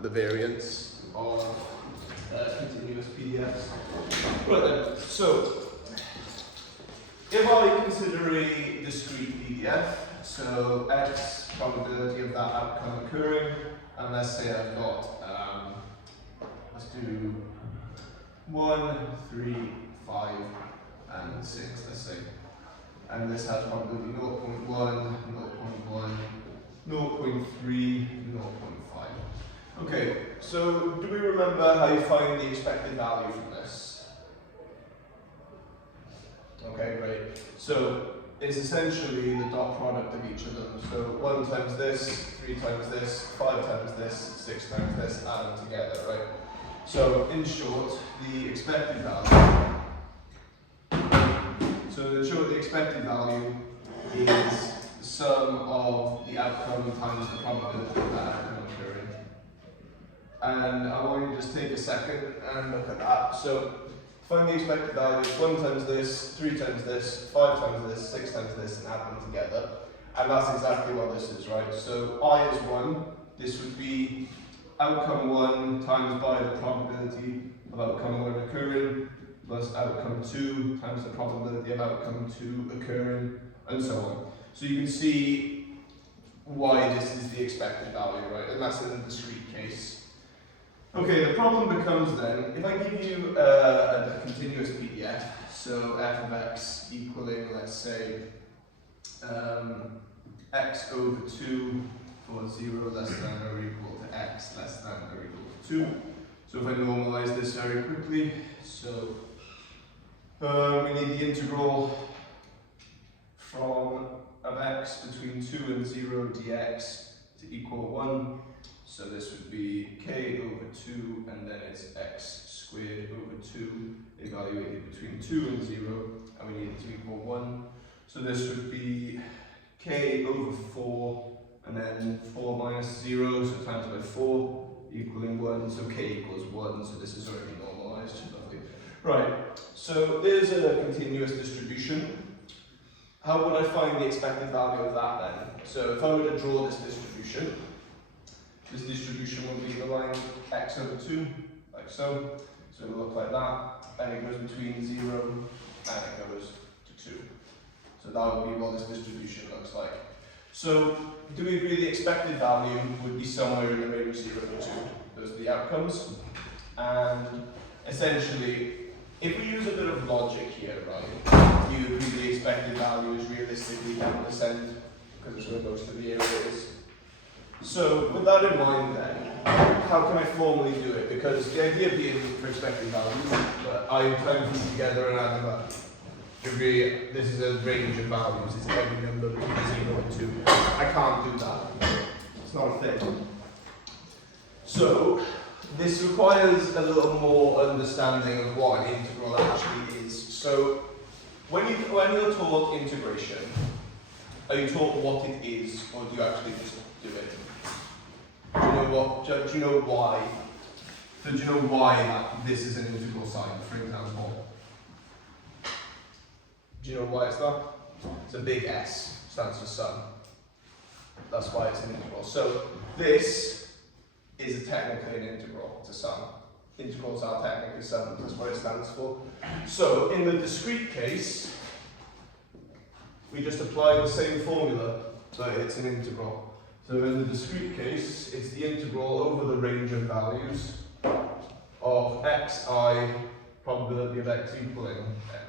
the variance on continuous PDFs. Right then, so if I consider a discrete PDF, so x probability of that outcome occurring, and let's say I've got, let's do 1, 3, 5, and 6, let's say. And this has probability 0.1, 0.1, 0.3, 0.5. Okay, so do we remember how you find the expected value from this? Okay, great. So it's essentially the dot product of each of them. So 1 times this, 3 times this, 5 times this, 6 times this, add them together, right? So in short, the expected value. So in short, the expected value is the sum of the outcome times the probability of that outcome occurring. And I want you to just take a second and look at that. So find the expected value, 1 times this, 3 times this, 5 times this, 6 times this, and add them together. And that's exactly what this is, right? So I is 1, this would be outcome 1 times by the probability of outcome 1 occurring, plus outcome 2 times the probability of outcome 2 occurring, and so on. So you can see why this is the expected value, right? And that's in a discrete case. Okay, the problem becomes then, if I give you a continuous PDF, so f of x equaling, let's say, x over 2 for 0 less than or equal to x less than or equal to 2. So if I normalize this very quickly, so we need the integral from of x between 2 and 0 dx to equal 1. So this would be k over 2, and then it's x squared over 2, evaluated between 2 and 0, and we need it to equal 1. So this would be k over 4, and then 4 minus 0, so times by 4, equaling 1, so k equals 1, so this is already normalized. Lovely. Right, so there's a continuous distribution. How would I find the expected value of that then? So if I were to draw this distribution would be the line x over 2, like so. So it will look like that, and it goes between 0 and it goes to 2. So that would be what this distribution looks like. So do we agree the expected value would be somewhere in the range 0 to 2? Those are the outcomes. And essentially, if we use a bit of logic here, right, you agree the expected value is realistically 10%, because it's where most of the area is. So with that in mind then, how can I formally do it? Because the idea being for expected values, but I try and put them together and add them up. Agree, this is a range of values, it's every number between 0 and 2. I can't do that. It's not a thing. So this requires a little more understanding of what an integral actually is. So when you're taught integration, are you taught what it is, or do you actually just do it? Do you know what? Do you know why? So do you know why this is an integral sign, for example? Do you know why it's that? It's a big S, stands for sum. That's why it's an integral. So this is technically an integral, it's a sum. Integrals are technically sums, that's what it stands for. So in the discrete case, we just apply the same formula, but it's an integral. So in the discrete case, it's the integral over the range of values of xi, probability of x equaling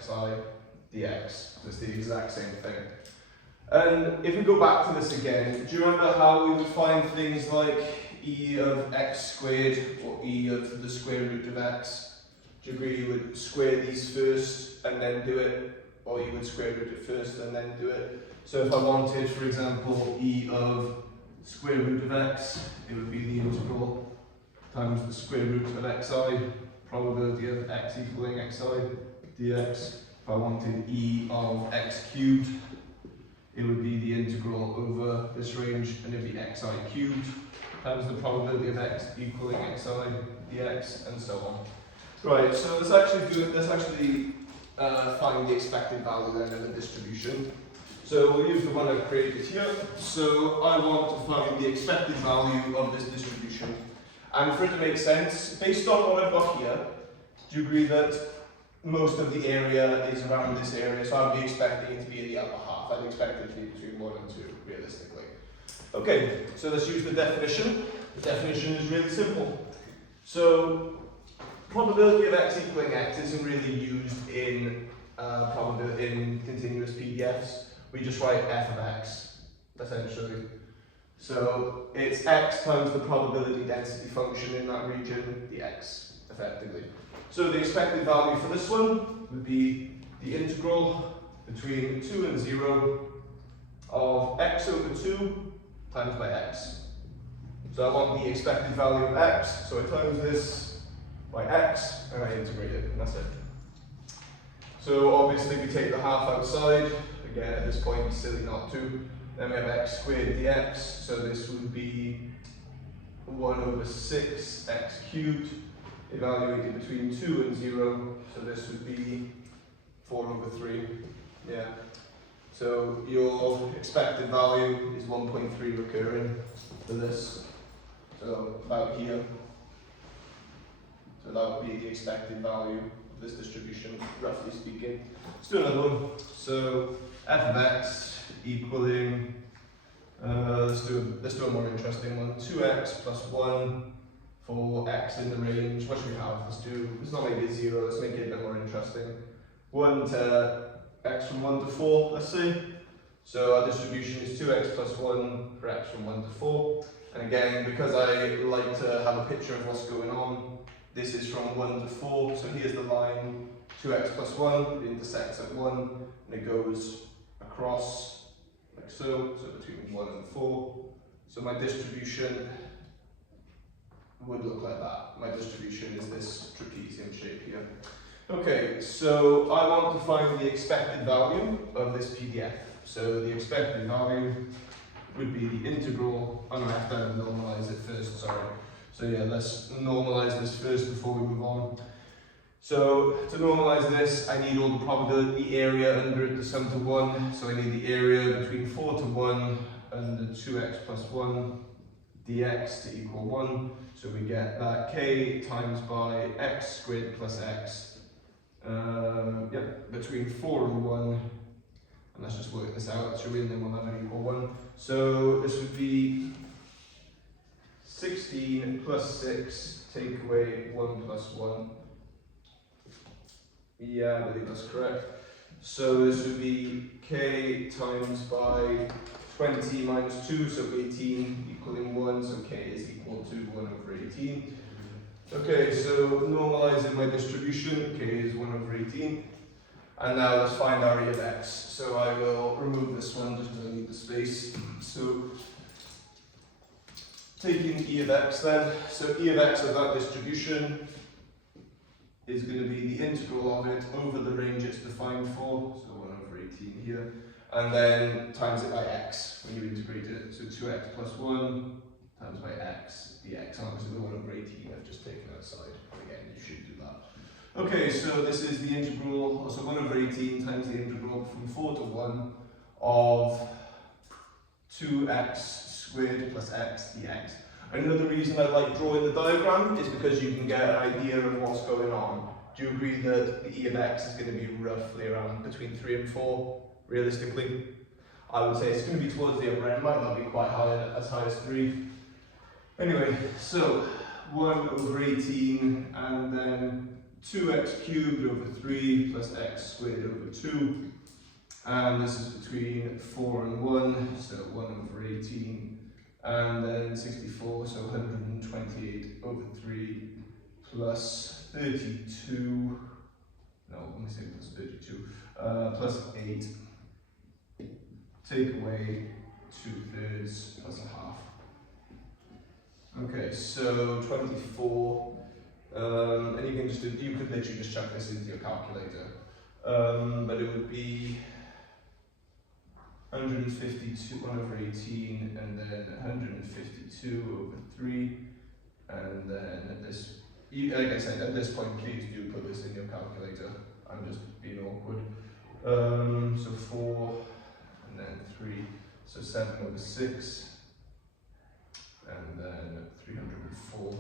xi dx. So it's the exact same thing. And if we go back to this again, do you remember how we would find things like e of x squared or e of the square root of x? Do you agree you would square these first and then do it, or you would square root it first and then do it? So if I wanted, for example, e of square root of x, it would be the integral times the square root of xi, probability of x equaling xi dx. If I wanted e of x cubed, it would be the integral over this range, and it would be xi cubed times the probability of x equaling xi dx, and so on. Right, so let's actually find the expected value then of the distribution. So we'll use the one I've created here. So I want to find the expected value of this distribution. And for it to make sense, based on what I've got here, do you agree that most of the area is around this area? So I'd be expecting it to be in the upper half. I'd expect it to be between 1 and 2, realistically. Okay, so let's use the definition. The definition is really simple. So, probability of x equaling x isn't really used in continuous PDFs. We just write f of x, essentially. So it's x times the probability density function in that region, the x, effectively. So the expected value for this one would be the integral between 2 and 0 of x over 2 times by x. So I want the expected value of x, so I times this by x, and I integrate it, and that's it. So obviously we take the half outside. Again, at this point, it's silly not to. Then we have x squared dx, so this would be 1 over 6 x cubed, evaluated between 2 and 0, so this would be 4 over 3, yeah. So your expected value is 1.3 recurring for this, so about here. So that would be the expected value of this distribution, roughly speaking. Let's do another one. So f of x equaling, let's do a more interesting one. 2x plus 1 for x in the range. What should we have? Let's not make it 0, let's make it a bit more interesting. 1 to x from 1 to 4, let's say. So our distribution is 2x plus 1 for x from 1 to 4. And again, because I like to have a picture of what's going on, this is from 1 to 4. So here's the line, 2x plus 1, it intersects at 1, and it goes across like so between 1 and 4. So my distribution would look like that. My distribution is this trapezium shape here. Okay, so I want to find the expected value of this PDF. So the expected value would be the integral. I'm going to have to normalize it first, sorry. So yeah, let's normalize this first before we move on. So to normalize this, I need all the probability area under it to sum to 1. So I need the area between 4 to 1 under 2x plus 1 dx to equal 1. So we get that k times by x squared plus x. Between 4 and 1. And let's just work this out. So then we'll have an equal 1. So this would be 16 plus 6, take away 1 plus 1. Yeah, I believe that's correct. So this would be k times by 20 minus 2, so 18 equaling 1, so k is equal to 1 over 18. Okay, so normalizing my distribution, k is 1 over 18. And now let's find our e of x. So I will remove this one just because I need the space. So taking e of x then, so e of x of that distribution is going to be the integral of it over the range it's defined for, so 1 over 18 here, and then times it by x when you integrate it, so 2x plus 1 times by x dx, obviously the 1 over 18 I've just taken outside, again you should do that. Okay, so this is the integral, so 1 over 18 times the integral from 4 to 1 of 2x squared plus x dx. Another reason I like drawing the diagram is because you can get an idea of what's going on. Do you agree that the e of x is going to be roughly around between 3 and 4, realistically? I would say it's going to be towards the upper end, might not be quite high, as high as 3. Anyway, so 1 over 18 and then 2x cubed over 3 plus x squared over 2. And this is between 4 and 1, so 1 over 18. And then 64, so 128 over 3 plus 32, no, let me say plus 32, plus 8, take away 2/3 plus a half. Okay, so 24, and you can you could literally just chuck this into your calculator, but it would be 152, 1 over 18, and then 152 over 3, and then at this, like I said, at this point, please do put this in your calculator. I'm just being awkward. So 4, and then 3, so 7 over 6, and then 304.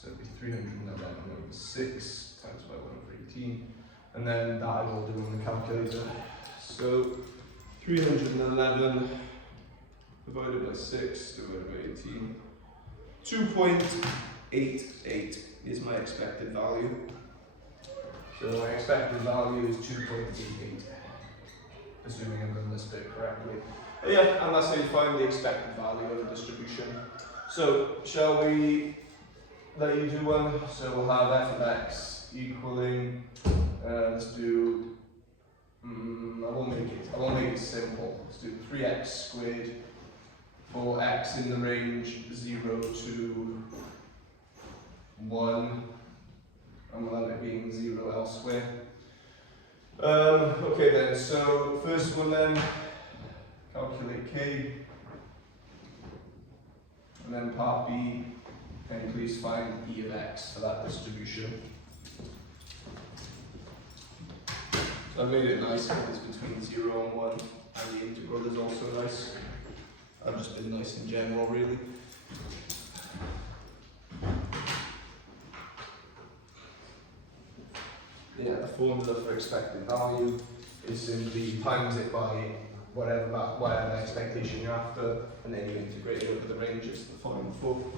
So it'll be 311 over 6 times by 1 over 18. And then that I will do on the calculator. So 311 divided by 6 divided by 18. 2.88 is my expected value. So my expected value is 2.88, assuming I've done this bit correctly. But yeah, and that's how you find the expected value of a distribution. So shall we let you do one? So we'll have f of x equaling, let's do, I won't make it simple. Let's do 3x squared for x in the range 0 to 1, and we'll have it being 0 elsewhere. Okay then, so first one then, calculate k, and then part B, can you please find e of x for that distribution. So I've made it nice because it's between 0 and 1, and the integral is also nice. I've just been nice in general, really. Yeah, the formula for expected value is simply times it by whatever expectation you're after, and then you integrate it over the ranges to find the full.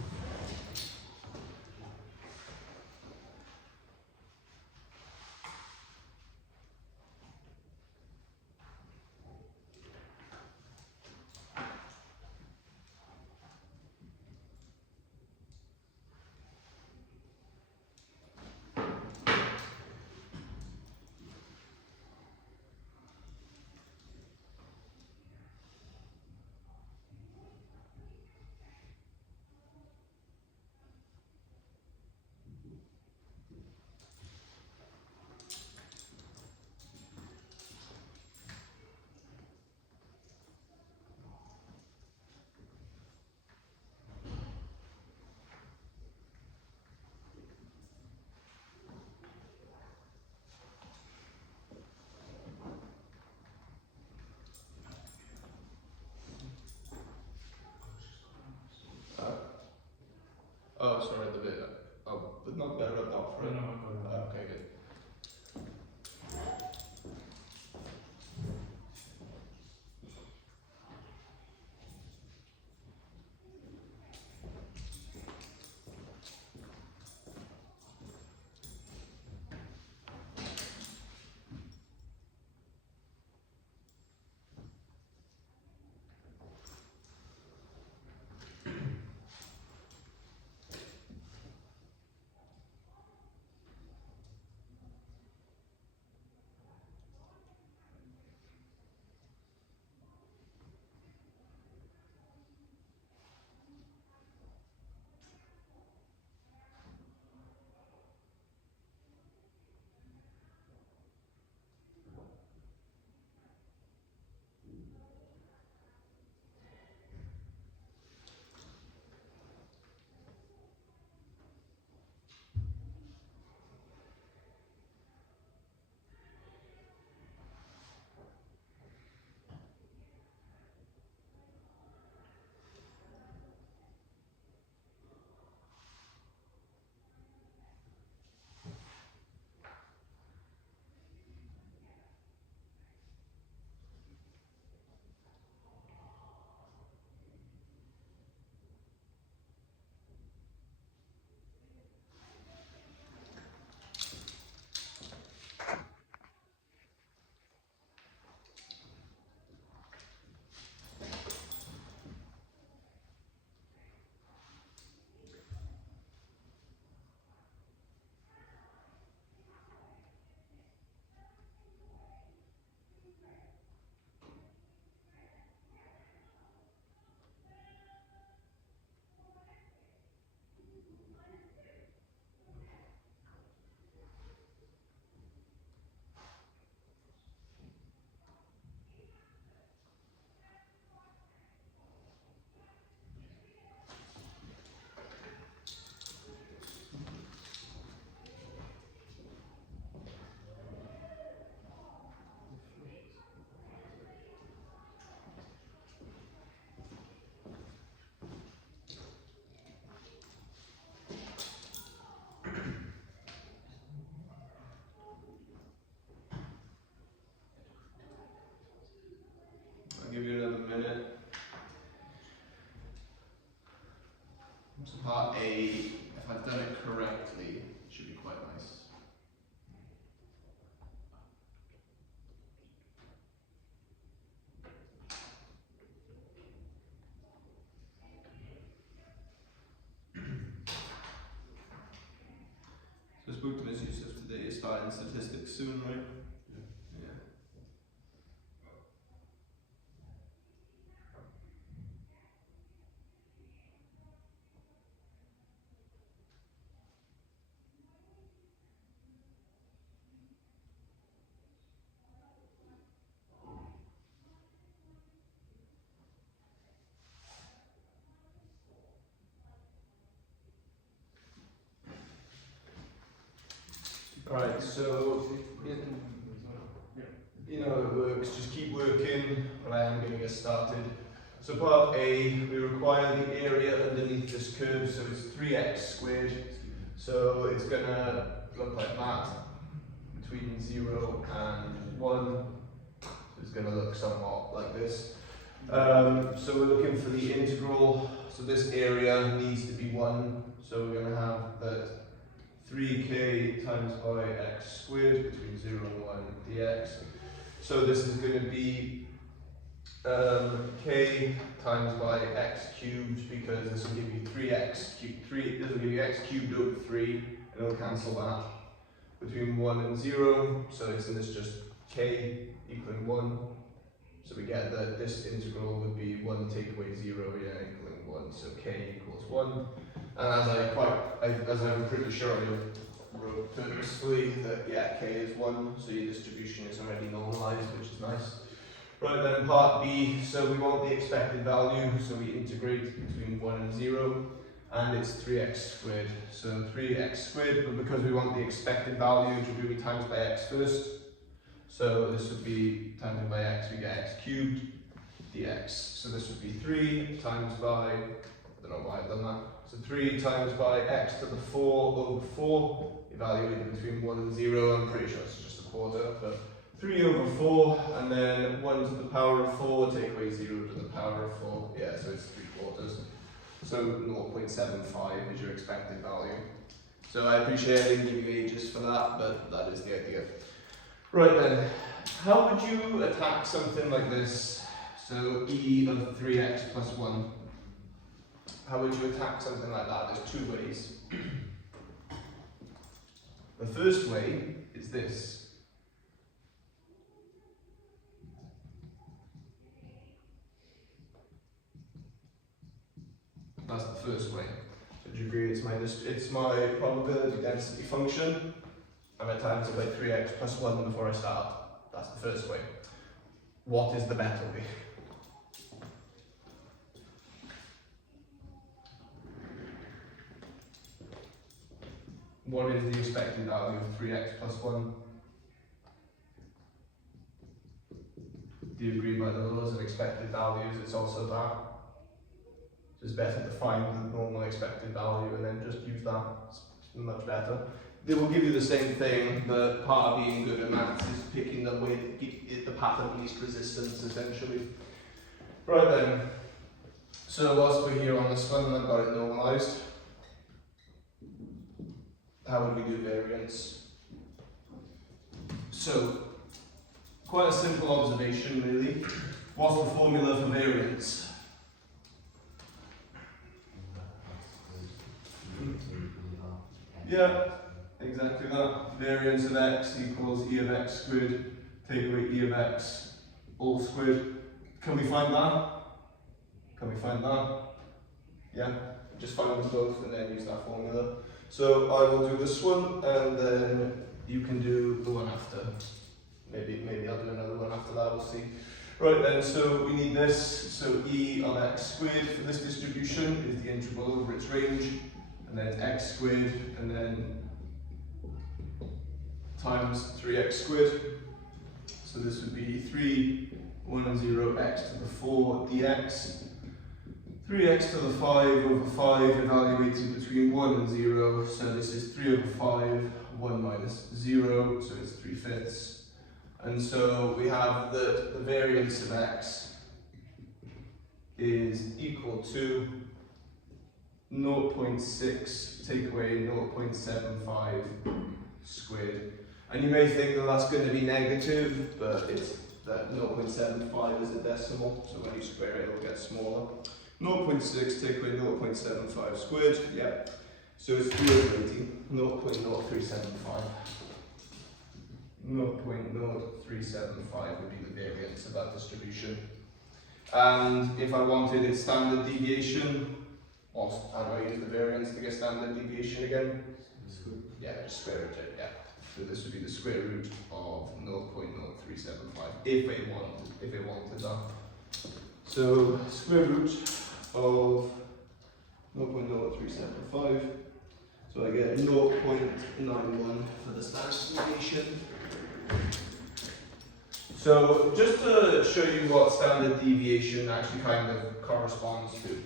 Oh, sorry, the bit. Oh, but not better at that for it. No, no, Okay, good. part A, if I've done it correctly, it should be quite nice. So I spoke to Ms. Yusuf today, you're starting statistics soon, right? Yeah. Right, so you know how it works, just keep working, but I am going to get started. So part A, we require the area underneath this curve, so it's 3x squared. So it's going to look like that, between 0 and 1. So it's going to look somewhat like this. So we're looking for the integral, so this area needs to be 1. So we're going to have that 3k times by x squared between 0 and 1 dx. So this is going to be k times by x cubed, because this will give you 3x cubed, this will give you x cubed over 3, and it'll cancel that between 1 and 0. So isn't this just k equaling 1? So we get that this integral would be 1 take away 0, yeah, equaling 1. So k equals 1. And as I'm pretty sure I wrote purposefully that yeah, k is 1, so your distribution is already normalized, which is nice. Right, then part B, so we want the expected value, so we integrate between 1 and 0, and it's 3x squared. So 3x squared, but because we want the expected value, which will be times by x first. So this would be times by x, we get x cubed dx. So this would be 3 times by, I don't know why I've done that. So 3 times by x to the 4 over 4, evaluated between 1 and 0, I'm pretty sure it's just a quarter, but 3 over 4, and then 1 to the power of 4, take away 0 to the power of 4, yeah, so it's 3/4. So 0.75 is your expected value. So I appreciate I didn't give you ages for that, but that is the idea. Right then, how would you attack something like this? So e of 3x plus 1. How would you attack something like that? There's two ways. The first way is this. That's the first way. So do you agree it's my probability density function, and I times it by 3x plus 1 before I start. That's the first way. What is the better way? What is the expected value of 3x plus 1? Do you agree by the laws of expected values it's also that? So it's better to find the normal expected value and then just use that. It's much better. They will give you the same thing, but part of being good at maths is picking the way that the path of least resistance, essentially. Right then, so whilst we're here on this one, I've got it normalized. How would we do variance? So, quite a simple observation really. What's the formula for variance? Yeah, exactly that. Variance of x equals e of x squared, take away e of x all squared. Can we find that? Can we find that? Yeah, just find them both and then use that formula. So I will do this one and then you can do the one after. Maybe I'll do another one after that, we'll see. Right then, so we need this. So e of x squared for this distribution is the integral over its range. And then it's x squared, and then times 3x squared. So this would be 3, 1 and 0, x to the 4 dx. 3x to the 5 over 5 evaluated between 1 and 0. So this is 3 over 5, 1 minus 0, so it's 3/5. And so we have that the variance of x is equal to 0.6 take away 0.75 squared. And you may think that that's going to be negative, but it's that 0.75 is a decimal, so when you square it, it'll get smaller. 0.6 take away 0.75 squared, yeah. So it's 380, 0.0375. 0.0375 would be the variance of that distribution. And if I wanted its standard deviation, how do I use the variance to get standard deviation again? Yeah, just square root it, yeah. So this would be the square root of 0.0375 if it wanted that. So square root of 0.0375. So I get 0.91 for the standard deviation. So just to show you what standard deviation actually kind of corresponds to.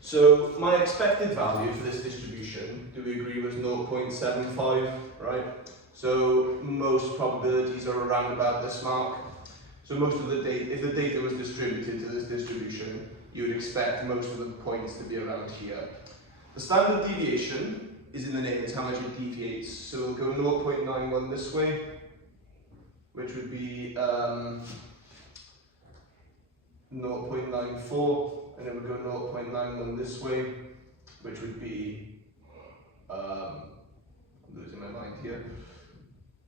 So my expected value for this distribution, do we agree, was 0.75, right? So most probabilities are around about this mark. So most of the data, if the data was distributed to this distribution, you would expect most of the points to be around here. The standard deviation is in the name, it's how much it deviates. So we'll go 0.91 this way, which would be 0.94. And then we'll go 0.91 this way, which would be, I'm losing my mind here,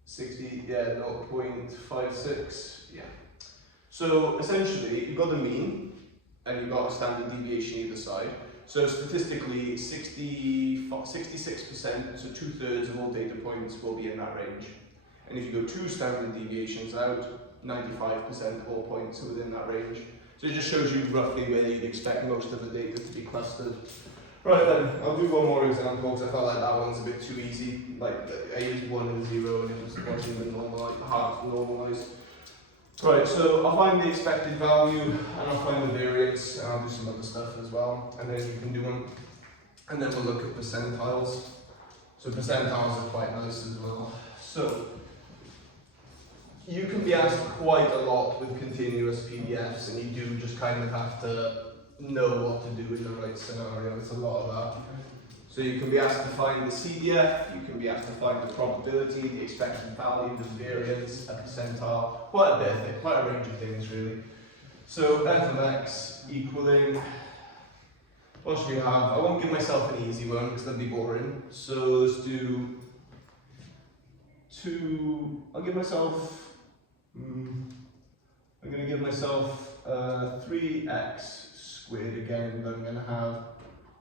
0.56, yeah. So essentially, you've got the mean, and you've got a standard deviation either side. So statistically, 66%, so 2/3 of all data points will be in that range. And if you go 2 standard deviations out, 95% of all points are within that range. So it just shows you roughly where you'd expect most of the data to be clustered. Right then, I'll do one more example because I felt like that one's a bit too easy. Like I used 1 and 0 and it wasn't even hard to normalise. Right, so I'll find the expected value and I'll find the variance and I'll do some other stuff as well. And then you can do them. And then we'll look at percentiles. So percentiles are quite nice as well. So you can be asked quite a lot with continuous PDFs, and you do just kind of have to know what to do in the right scenario. It's a lot of that. So you can be asked to find the CDF, you can be asked to find the probability, the expected value, the variance, a percentile, quite a bit of it, quite a range of things really. So f of x equaling, what should we have? I won't give myself an easy one because that'd be boring. So let's do 2, I'll give myself, I'm going to give myself 3x squared again, but I'm going to have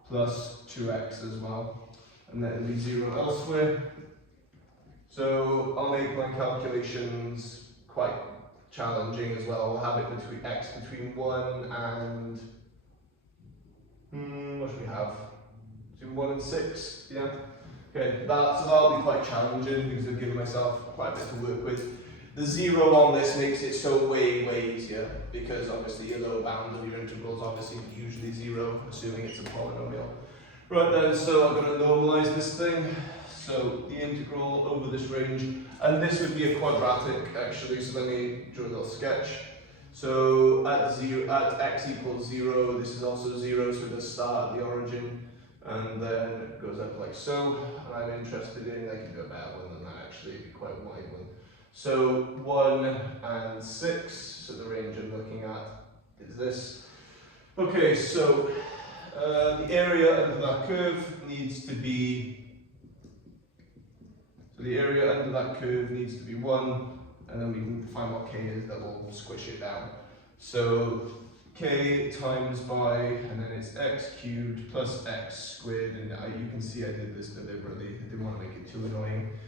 plus 2x as well, and then it'll be 0 elsewhere. So I'll make my calculations quite challenging as well. We'll have it between x between 1 and, what should we have? Between 1 and 6, yeah? Okay, so that'll be quite challenging because I've given myself quite a bit to work with. The 0 on this makes it so way easier because obviously your lower bound of your integral is obviously usually 0, assuming it's a polynomial. Right then, so I'm going to normalise this thing. So the integral over this range, and this would be a quadratic actually, so let me draw a little sketch. So at x equals 0, this is also 0, so it does start at the origin, and then it goes up like so. And I'm interested in, I can go better one than that actually, it'd be quite a wide one. So 1 and 6, so the range I'm looking at is this. Okay, so the area under that curve needs to be, so the area under that curve needs to be 1, and then we can find what k is, that will squish it down. So k times by, and then it's x cubed plus x squared, and you can see I did this deliberately, I didn't want to make it too annoying.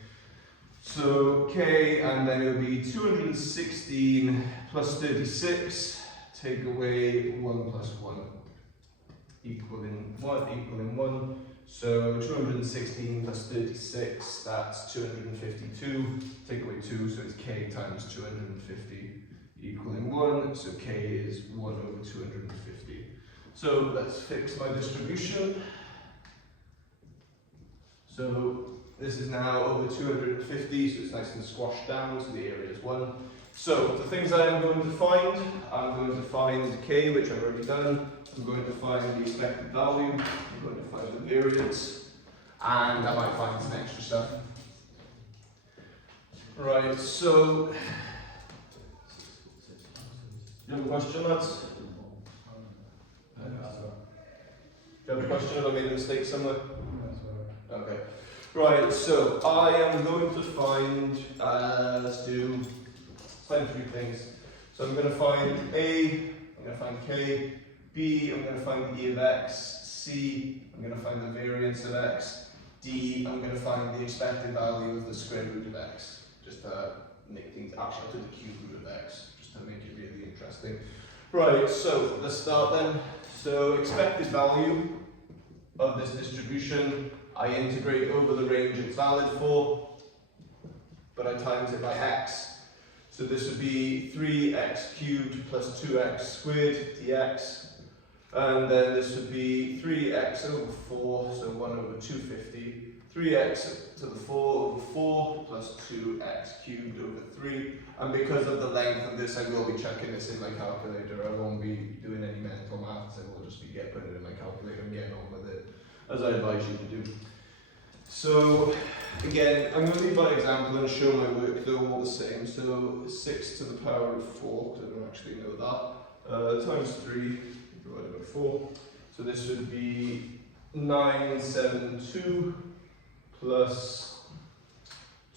So k, and then it'll be 216 plus 36, take away 1 plus 1, equaling 1. So 216 plus 36, that's 252, take away 2, so it's k times 250, equaling 1, so k is 1 over 250. So let's fix my distribution. So this is now over 250, so it's nice and squashed down, so the area is 1. So the things I am going to find, I'm going to find k, which I've already done. I'm going to find the expected value. going to find the variance, and I might find some extra stuff. Right, so, you have a question, lads? Do you have a question if I made a mistake somewhere? Okay. Right, so I am going to find, let's find three things. So I'm going to find A, I'm going to find K, B, I'm going to find E of X, C, I'm going to find the variance of X, D, I'm going to find the expected value of the square root of X. Just to make things actually to the cube root of X, just to make it really interesting. Right, so let's start then. So expected value of this distribution, I integrate over the range it's valid for, but I times it by x. So this would be 3x cubed plus 2x squared dx, and then this would be 3x over 4, so 1 over 250, 3x to the 4 over 4 plus 2x cubed over 3, and because of the length of this I will be checking this in my calculator. I won't be doing any mental maths, I will just be putting it in my calculator and getting on with it, as I advise you to do. So again, I'm going to leave by example and show my work, they're all the same. So 6 to the power of 4, because I don't actually know that, times 3 divided by 4. So this would be 972 plus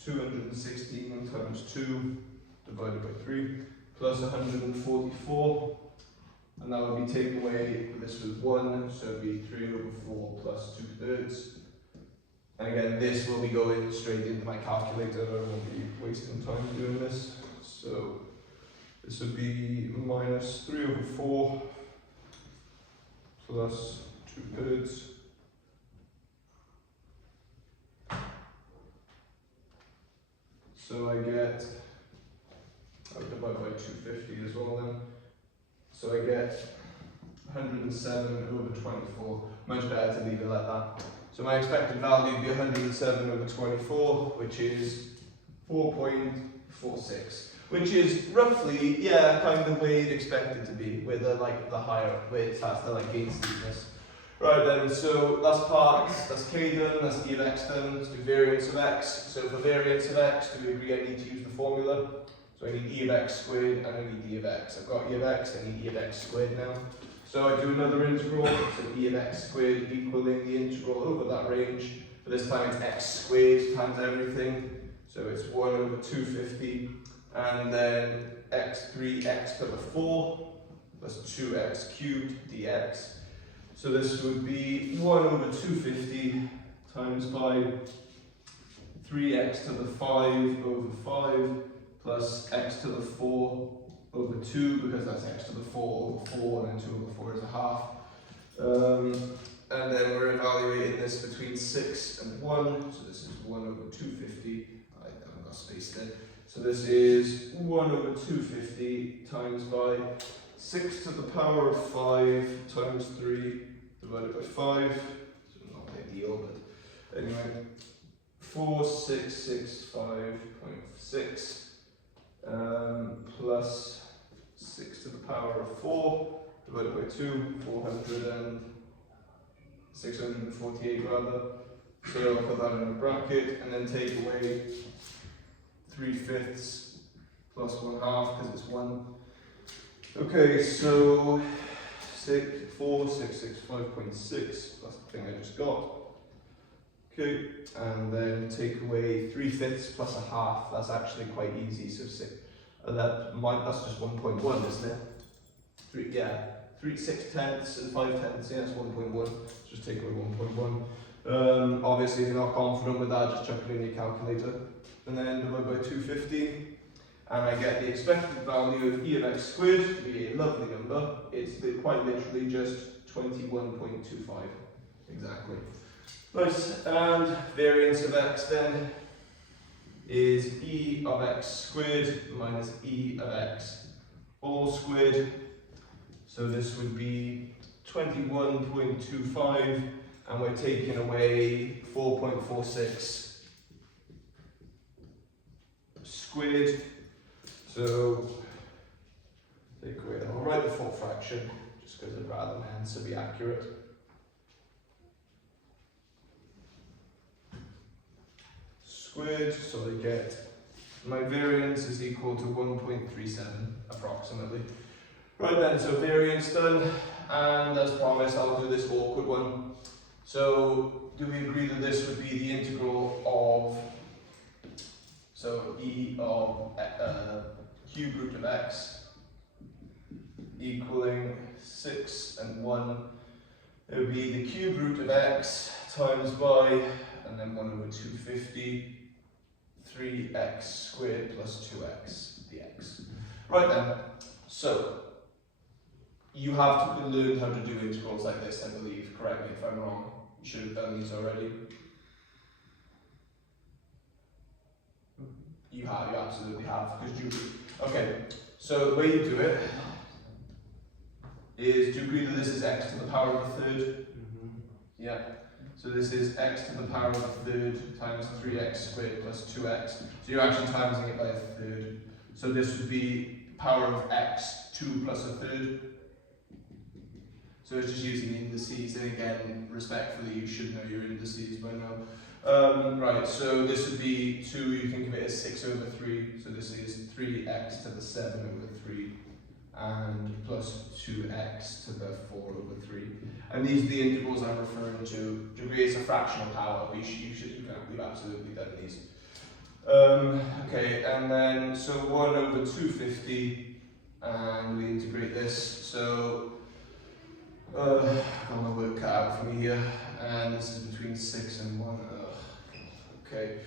216 times 2 divided by 3 plus 144. And that would be taken away, this was 1, so it would be 3 over 4 plus 2/3. And again, this will be going straight into my calculator, I won't be wasting time doing this. So this would be minus 3 over 4 plus 2/3. So I get, I'll divide by 250 as well then. So I get 107 over 24. Much better to leave it like that. So my expected value would be 107 over 24, which is 4.46, which is roughly, yeah, kind of where you'd expect it to be, with the higher, where it starts to gain steepness. Right then, so that's part, that's K done, that's E of X done, let's do variance of X. So for variance of X, do we agree I need to use the formula? So I need E of X squared and I need E of X. I've got E of X, I need E of X squared now. So I do another integral, so E of X squared equaling the integral over that range. But this time it's X squared times everything. So it's 1 over 250, and then 3x to the 4 plus 2x cubed dx. So this would be 1 over 250 times by 3x to the 5 over 5 plus x to the 4 over 2, because that's x to the 4 over 4, and then 2 over 4 is a half. And then we're evaluating this between 6 and 1, so this is 1 over 250, I haven't got space there. So this is 1 over 250 times by 6 to the power of 5 times 3 divided by 5, so not ideal, but anyway, 4665.6 plus 6 to the power of 4 divided by 2, 648 rather. So I'll put that in a bracket and then take away 3/5 plus 1/2 because it's 1. Okay, so 4665.6, that's the thing I just got. Okay, and then take away 3/5 plus 1/2, that's actually quite easy, so that's just 1.1, isn't it? 6 tenths and 5 tenths, yeah, that's 1.1, just take away 1.1. Obviously if you're not confident with that, just chuck it in your calculator, and then divide by 250. And I get the expected value of E of X squared to be a lovely number. It's quite literally just 21.25, exactly. Nice, and variance of X then is E of X squared minus E of X all squared. So this would be 21.25, and we're taking away 4.46 squared. So, take away, I'll write the full fraction, just because I'd rather my answer be accurate. squared, so I get my variance is equal to 1.37 approximately. Right then, so variance done, and as promised I'll do this awkward one. So do we agree that this would be the integral of, so e of cube root of x equaling 6 and 1, it would be the cube root of x times by, and then 1 over 250, 3x squared plus 2x dx. Right then, so you have to learn how to do integrals like this, I believe. Correct me if I'm wrong. You should have done these already. You have, you absolutely have, because you. Okay, so the way you do it is, do you agree that this is x to the power of a third? Yeah. So this is x to the power of a third times 3x squared plus 2x. So you're actually timesing it by a third. So this would be power of x 2 plus a third. So it's just using indices, and again, respectfully, you should know your indices by now. Right, so this would be 2, you think of it as 6 over 3, so this is 3x to the 7 over 3, and plus 2x to the 4 over 3. And these are the integrals I'm referring to. Degree is a fractional power, but we've absolutely done these. Okay, and then, so 1 over 250, and we integrate this, so got my work cut out for me here, and this is between 6 and 1. Okay,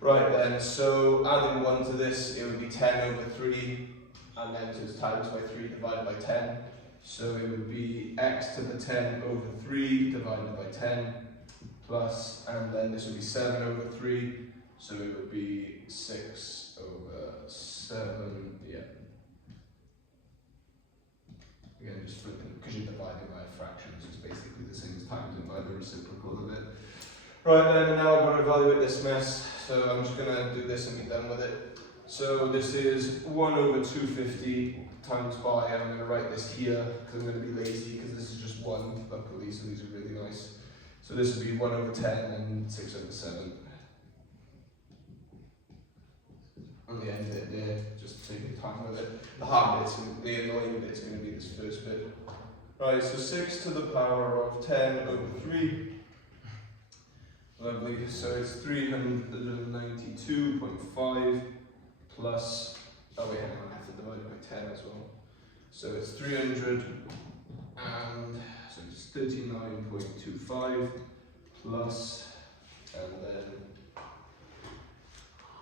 right then, so adding 1 to this, it would be 10 over 3, and then so it's times by 3 divided by 10. So it would be x to the 10 over 3 divided by 10, plus, and then this would be 7 over 3, so it would be 6 over 7, yeah. Again, just flipping, because you're dividing by a fraction, so it's basically the same as times it by the reciprocal of it. Right then, now I've got to evaluate this mess, so I'm just going to do this and be done with it. So this is 1 over 250 times by, and I'm going to write this here, because I'm going to be lazy, because this is just 1, luckily, so these are really nice. So this would be 1 over 10 and 6 over 7. On the end of it there, just taking time with it. The hard bit's, the annoying bit's going to be this first bit. Right, so 6 to the power of 10 over 3. Lovely, so it's 392.5 plus, oh wait, hang on, I have to divide it by 10 as well. So it's 300 and, so it's 39.25 plus, and then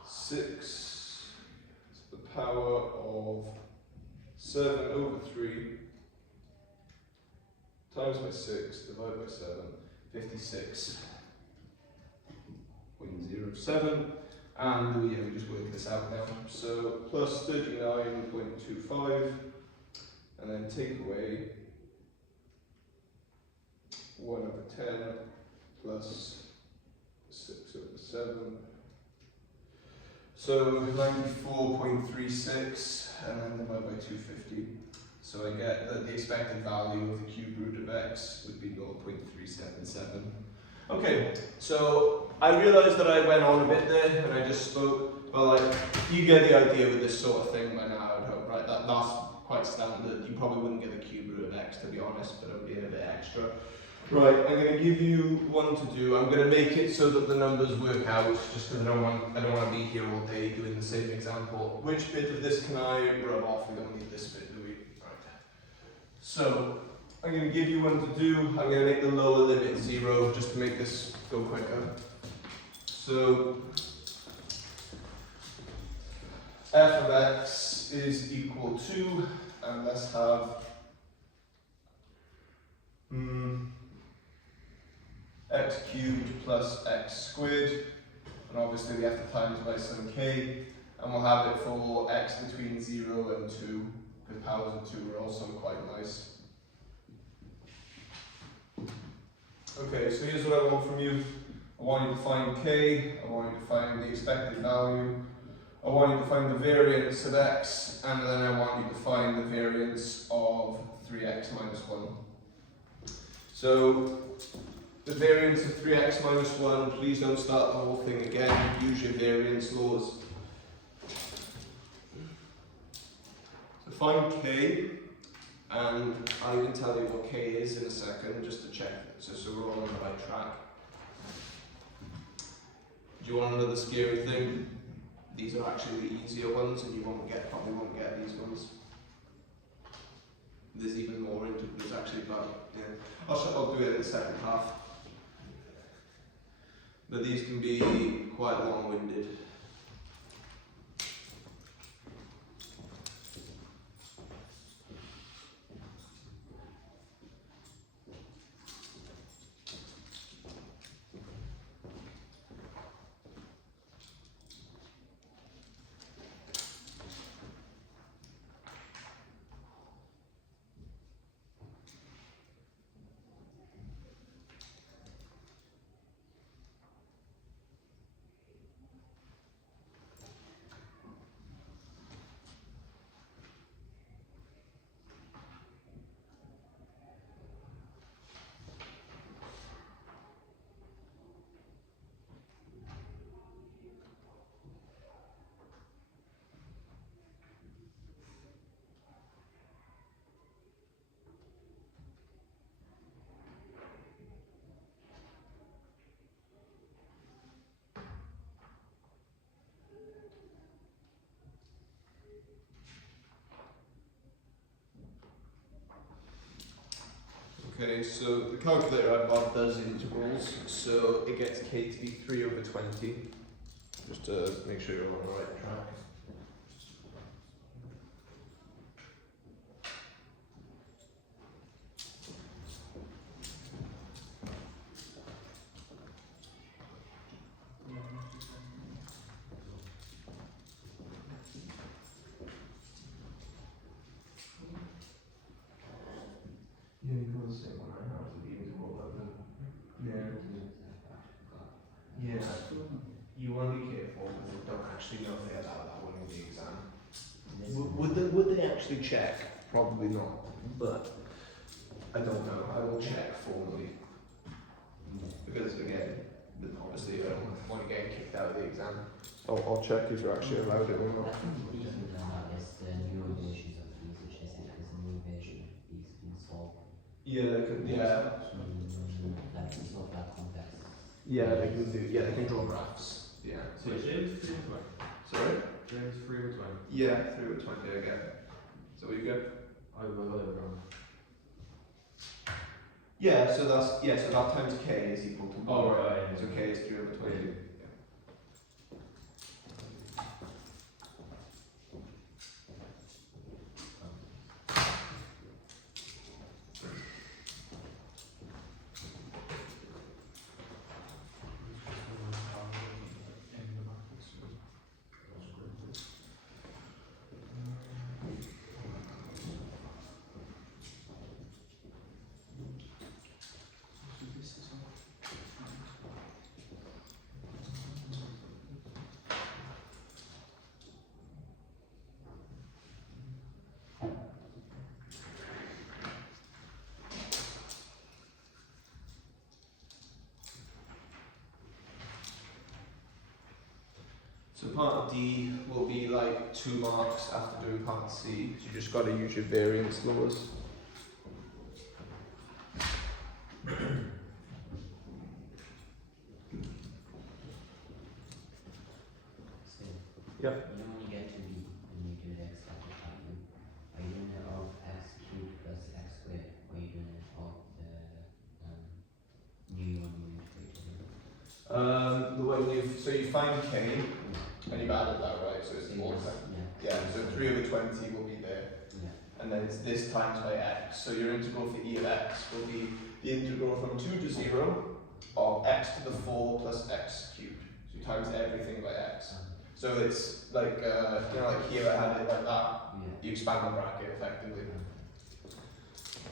6 to the power of 7 over 3 times by 6 divided by 7, 56.07, and yeah, we just work this out now. So plus 39.25, and then take away 1 over 10 plus 6 over 7. So 94.36, and then divide by 250. So I get that the expected value of the cube root of x would be 0.377. Okay, so I realised that I went on a bit there and I just spoke, but like, you get the idea with this sort of thing by now, I would hope, right? That's quite standard. You probably wouldn't get the cube root of x, to be honest, but it would be a bit extra. Right, I'm going to give you one to do. I'm going to make it so that the numbers work out, just because I don't want to be here all day doing the same example. Which bit of this can I rub off? We don't need this bit, do we? Right. So, I'm going to give you one to do. I'm going to make the lower limit 0, just to make this go quicker. So, f of x is equal to, and let's have x cubed plus x squared, and obviously we have to times by some k, and we'll have it for x between 0 and 2, because powers of 2 are also quite nice. Okay, so here's what I want from you. I want you to find k, I want you to find the expected value, I want you to find the variance of x, and then I want you to find the variance of 3x minus 1. So, the variance of 3x minus 1, please don't start the whole thing again, use your variance laws. So find k, and I can tell you what k is in a second, just to check, so we're all on the right track. Do you want another scary thing? These are actually the easier ones, and you probably won't get these ones. There's even more integrals actually, but yeah. I'll do it in the second half. But these can be quite long-winded. Okay, so the calculator I've got does integrals, so it gets k to be 3 over 20, just to make sure you're on the right track. Yeah, you got the same one I have with the integral of them. Yeah. Yeah. You want to be careful because they don't actually know if they allow that one in the exam. Would they actually check? Probably not, but I don't know. I will check formally. Because again, obviously I don't want to get kicked out of the exam. I'll check if you're actually allowed it or not. Yeah, they could, yeah. Yeah, they can do, yeah, they can draw graphs. Yeah. So James 3 over 20. Sorry? James 3 over 20. Yeah, 3 over 20 again. So you good? I got it wrong. Yeah, so that times k is equal to 1. Oh, right. So k is 3 over 20. So part D will be like 2 marks after doing part C. So you just got to use your variance laws. Yep. You only get to B when you do the x factor value. Are you doing it of x cubed plus x squared, or are you doing it of the new one you integrated? The way so you find k, and you've added that, right? So it's 4. Yeah, so 3 over 20 will be there. Yeah. And then it's this times by x. So your integral for e of x will be the integral from 2 to 0 of x to the 4 plus x cubed. So you times everything by x. So it's like, like here I had it like that. Yeah. You expand the bracket effectively.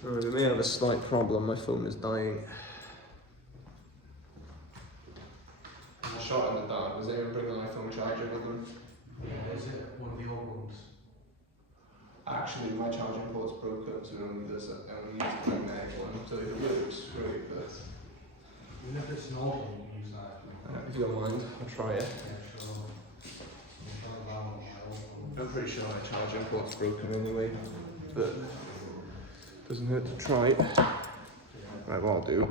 We may have a slight problem. My phone is dying. I shot in the dark. Was anyone bring an iPhone charger with them? Yeah, is it one of the old ones? Actually, my charging port's broken, so it only does it. I only use the magnetic one. So if it works, great, but Even if it's an old one, you can use that. If you don't mind, I'll try it. Yeah, sure. I'm trying to buy one of my old ones. I'm pretty sure my charging port's broken anyway, but doesn't hurt to try. Right, what I'll do